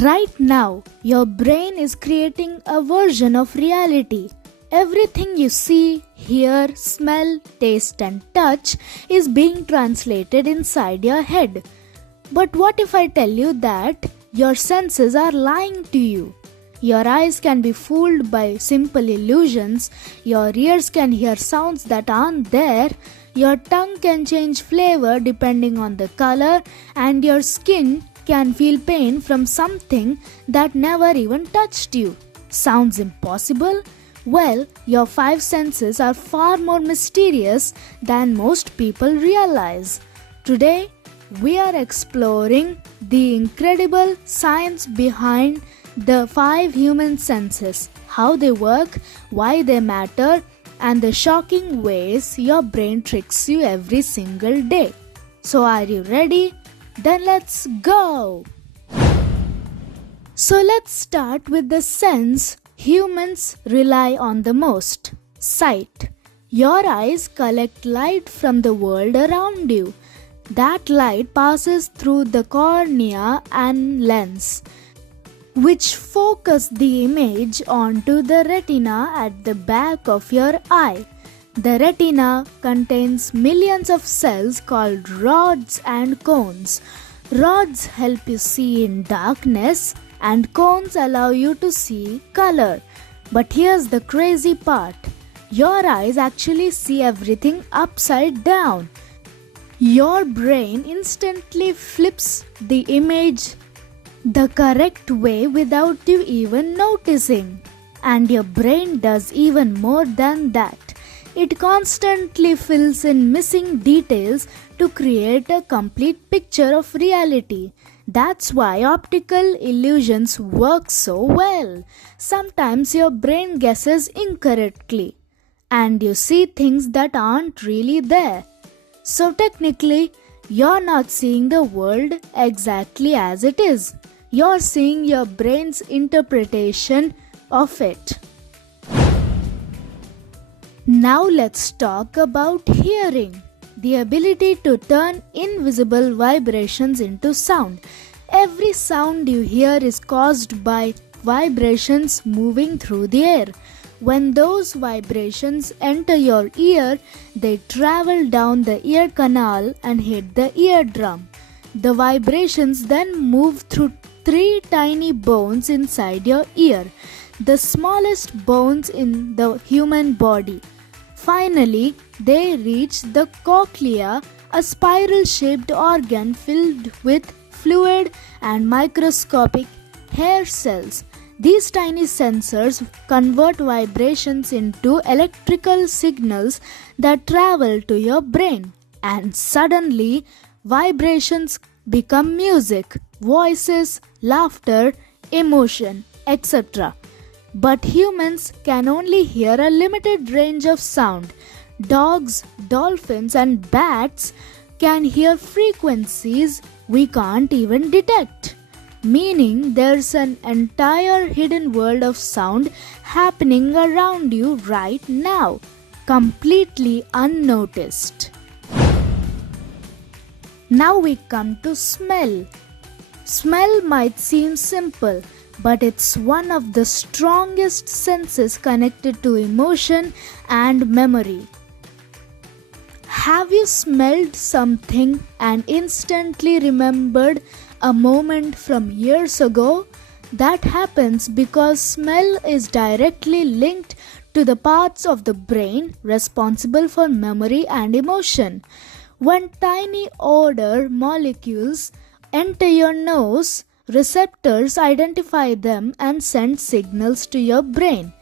Right now, your brain is creating a version of reality. Everything you see, hear, smell, taste, and touch is being translated inside your head. But what if I tell you that your senses are lying to you? Your eyes can be fooled by simple illusions, your ears can hear sounds that aren't there, your tongue can change flavor depending on the color, and your skin can feel pain from something that never even touched you. Sounds impossible? Well, your five senses are far more mysterious than most people realize. Today, we are exploring the incredible science behind the five human senses, how they work, why they matter, and the shocking ways your brain tricks you every single day. So, are you ready? Then let's go! So let's start with the sense humans rely on the most: sight. Your eyes collect light from the world around you. That light passes through the cornea and lens, which focus the image onto the retina at the back of your eye. The retina contains millions of cells called rods and cones. Rods help you see in darkness, and cones allow you to see color. But here's the crazy part. Your eyes actually see everything upside down. Your brain instantly flips the image the correct way without you even noticing. And your brain does even more than that. It constantly fills in missing details to create a complete picture of reality. That's why optical illusions work so well. Sometimes your brain guesses incorrectly, and you see things that aren't really there. So technically, you're not seeing the world exactly as it is. You're seeing your brain's interpretation of it. Now let's talk about hearing, the ability to turn invisible vibrations into sound. Every sound you hear is caused by vibrations moving through the air. When those vibrations enter your ear, they travel down the ear canal and hit the eardrum. The vibrations then move through three tiny bones inside your ear, the smallest bones in the human body. Finally, they reach the cochlea, a spiral-shaped organ filled with fluid and microscopic hair cells. These tiny sensors convert vibrations into electrical signals that travel to your brain. And suddenly, vibrations become music, voices, laughter, emotion, etc. But humans can only hear a limited range of sound. Dogs, dolphins, and bats can hear frequencies we can't even detect. Meaning there's an entire hidden world of sound happening around you right now, completely unnoticed. Now we come to smell. Smell might seem simple, but it's one of the strongest senses connected to emotion and memory. Have you smelled something and instantly remembered a moment from years ago? That happens because smell is directly linked to the parts of the brain responsible for memory and emotion. When tiny odor molecules enter your nose, receptors identify them and send signals to your brain.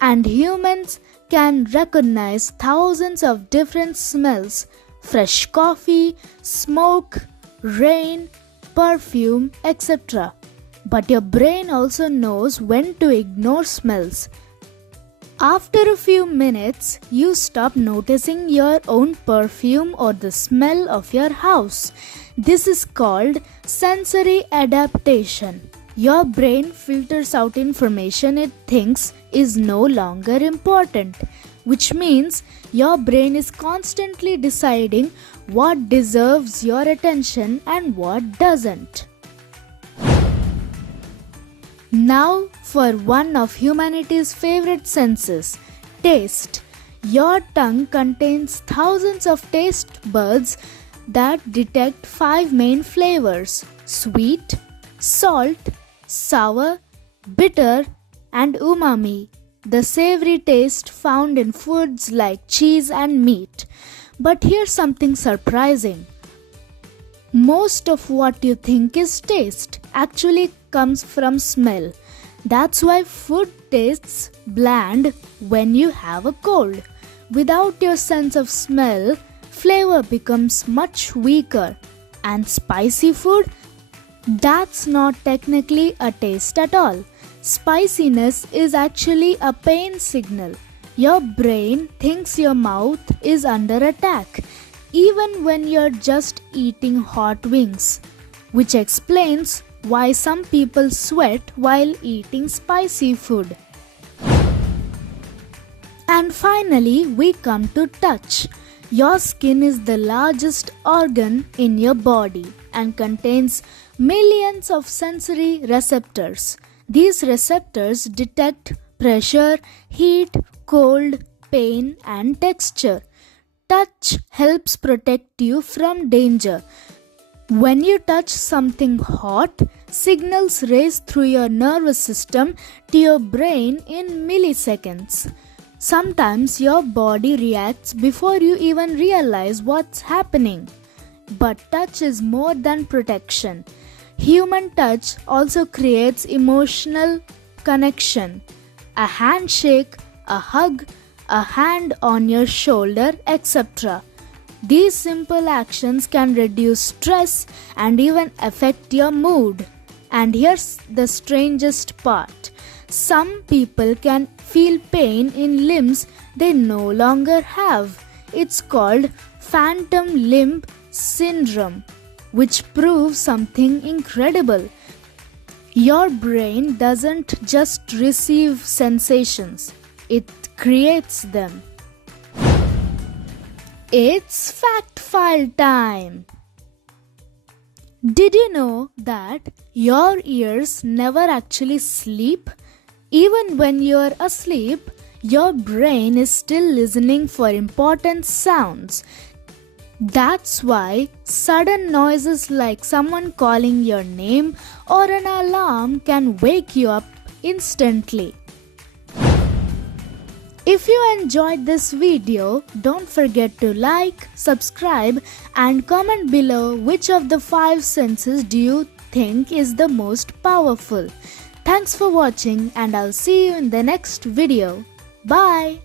And humans can recognize thousands of different smells: fresh coffee, smoke, rain, perfume, etc. But your brain also knows when to ignore smells. After a few minutes, you stop noticing your own perfume or the smell of your house. This is called sensory adaptation. Your brain filters out information it thinks is no longer important, which means your brain is constantly deciding what deserves your attention and what doesn't. Now for one of humanity's favorite senses, taste. Your tongue contains thousands of taste buds that detect 5 main flavors: sweet, salt, sour, bitter, and umami, the savory taste found in foods like cheese and meat. But here's something surprising. Most of what you think is taste actually comes from smell. That's why food tastes bland when you have a cold. Without your sense of smell, flavor becomes much weaker. And spicy food? That's not technically a taste at all. Spiciness is actually a pain signal. Your brain thinks your mouth is under attack, even when you're just eating hot wings, which explains why some people sweat while eating spicy food. And finally, we come to touch. Your skin is the largest organ in your body and contains millions of sensory receptors. These receptors detect pressure, heat, cold, pain, and texture. Touch helps protect you from danger. When you touch something hot, signals race through your nervous system to your brain in milliseconds. Sometimes your body reacts before you even realize what's happening. But touch is more than protection. Human touch also creates emotional connection. A handshake, a hug, a hand on your shoulder, etc. These simple actions can reduce stress and even affect your mood. And here's the strangest part. Some people can feel pain in limbs they no longer have. It's called phantom limb syndrome, which proves something incredible. Your brain doesn't just receive sensations, it creates them. It's fact file time! Did you know that your ears never actually sleep? Even when you're asleep, your brain is still listening for important sounds. That's why sudden noises like someone calling your name or an alarm can wake you up instantly. If you enjoyed this video, don't forget to like, subscribe, and comment below which of the 5 senses do you think is the most powerful. Thanks for watching, and I'll see you in the next video. Bye!